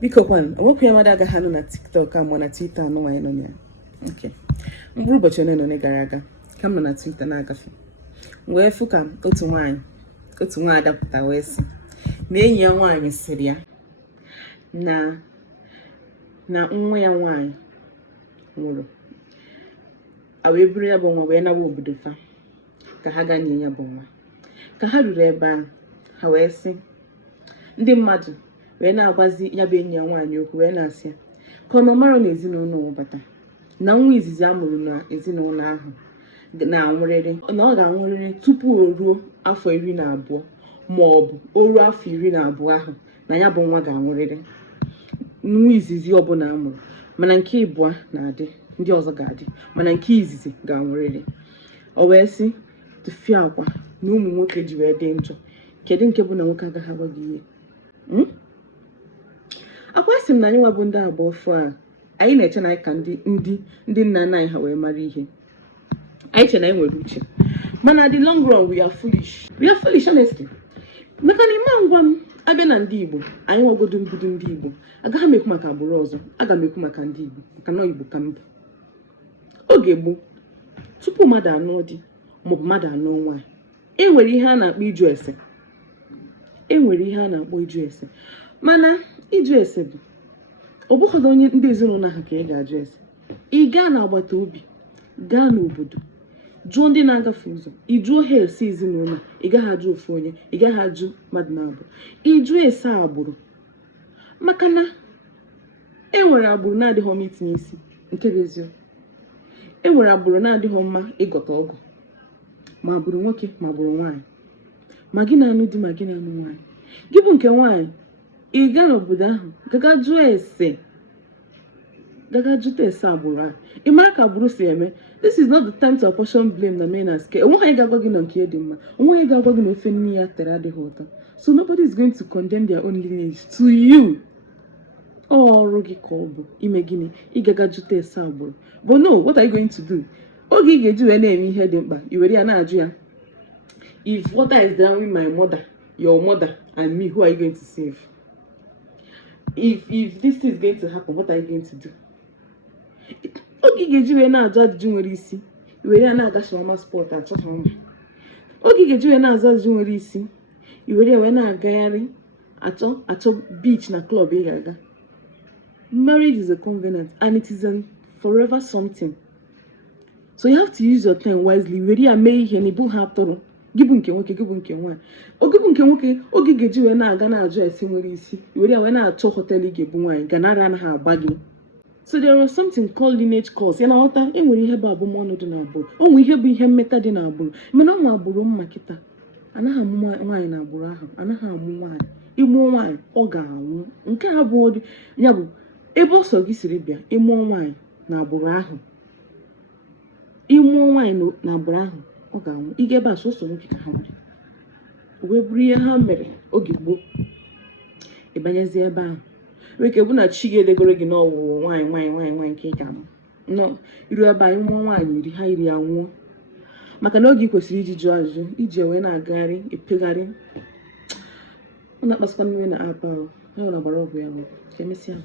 Biko kwan, onwekwa ya mmadụ agaghị anụ na TikTok a na Twitter anụ nwaanyị nọ ya. Okay. Mkpụrụ ụbọchị one gara aga ka m nọ na Twitter na-agafe wee fụ ka otu nwaada pụta wee sị na enyi ya nwaanyị sịrị ya na nwa ya nwaanyị nwụrụ. A wee buru ya bụ nwa wee nawa obodo fa ka ha gaa nye ya bụ nwa. Ka ha ruru ebe ahụ, ha wee sị ndị mmadụ wee na-agwazi ya bụ enyi ya nwaanyị okwu wee na-asị ka ọ nọ mara na ezinụlọ wụbata na nwa izizi a mụrụ na ezinụlọ ahụ na-anwụrịrị, na ọ ga-anwụrịrị tupu o ruo afọ 12 ma ọ bụ o ruo afọ 12 ahụ, na ya bụ nwa ga-anwụrịrị. Nwa izizi ọbụla a mụrụ, mana nke ịbụọ na-adị, ndị ọzọ ga-adị, mana nke izizi ga-anwụrịrị. O wee sị tụfịa akwa na ụmụ nwoke ji wee dị njọ, kedu nke bụ na nwoke agaghị agwa gị ihe? Akwa sị m na anyị nwabụ ndị agba ọfụ a, anyị na-eche na anyị ka ndị nna nna anyị ha wee mara ihe. Anyị che na anyị nwere uche, mana the long run we are foolish honestly. Maka na ịma ngwa m abịa na ndị Igbo, anyị nwagodo mbido ndị Igbo, agaghị m ekwu maka agbụrụ ọzọ, aga m ekwu maka ndị Igbo, maka na Igbo ka mbụ. Oge gboo, tupu mmadụ anụ di maọbụ mmadụ anụ nwaanyị, enwere ihe a na-akpọ ịjụ ese. Mana ịjụ ese bụ ọ bụghị onye ndị ezinụlọ ahụ ka ị ga-ajụ ese. Ị gaa n'agbata obi, gaa n'obodo, jụọ ndị na-agafe ụzọ, ị jụọ ha ese ezinụlọ, ị gaghị ajụ ofu onye, ị gaghị ajụ mmadụ na-abụ, ịjụ ese agbụrụ. Maka na enwere agbụrụ na-adịghị mma itinye isi, nke bụ eziokwu. Enwere agbụrụ na-adịghị mma ịgọta ọgụ, ma agbụrụ nwoke ma agbụrụ nwaanyị, ma gị na-anụ di ma gị na-anụ nwaanyị. Gị bụ nke nwaanyị, ị gaa n'obodo ahụ gaga jụọ ese agbụrụ ahụ, ị mara ka agbụrụ si eme. This is not the time to apportion blame na men as care. Onwe anyị ga-agwa gị na nke dị mma, onwe anyị ga-agwa gị na ofe nne ya tere adịghị ụtọ. So nobody is going to condemn their own lineage to you. Ọrụ gị ka ọ bụ ime gịnị? Ị gaga jụta ese agbụrụ. But no, what are you going to do? Oge ị ga-eji wee na-eme ihe dị mkpa, i were ya na-ajụ ya, if water is drowning my mother, your mother and me, who are you going to save? If this is going to happen, what are you going to do? Oge ị ga-eji wee na-ajụ ajụjụ nwere isi, i were ya na-aga shawama sport achọ shawama. Oge ị ga-eji wee na-ajụ ajụjụ nwere isi, i were ya wee na-agagharị achọ beach na club ị ga-aga. Marriage is a covenant and it is a forever something. So you have to use your time wisely. Were ya mee ihe na ibu ha atụrụ. Gị bụ nke nwoke, gị bụ nke nwaanyị. Oge bụ nke nwoke, oge ga-eji wee na-aga na-ajụ esi nwere isi, were ya wee na-achọ hotel ị ga-ebu nwaanyị, ganara anaghị agba gị. So there was something called lineage cause. Ya na ọta, enwere ihe bụ abụmọnụ dị n'agbụrụ. Onwe ihe bụ ihe mmeta dị n'agbụrụ. Mana ọnwa agbụrụ mma kịta, anaghị amụ nwaanyị na agbụrụ ahụ, anaghị amụ nwaanyị. Ịmụọ nwaanyị, ọ ga-anwụ. Nke a bụ ọdị, ya bụ ebe ọsọ gị siri bịa, ịmụọ nwaanyị na agbụrụ ahụ. Ịmụọ nwaanyị na agbụrụ ahụ, ọ ga-anwụ. Ị ga ebe a sọsọ nwoke ka ha nwere. O wee bụrụ ihe ha mere oge gboo. Ị banyezie ebe ahụ. Weke bụ na chi ga-edegoro gị n'ọwụwụ nwaanyị nke ị ga-amụ. No, iru ebe anyị mụọ nwaanyị iri, ha iri anwụọ. Maka na oge ị kwesịrị iji jụọ ajụjụ, iji wee na-agagharị, epegharị. Ọ na-akpasịkwa n'iwe na apa ahụ. Ya na gbara ọgwụ ya, ka emesịa.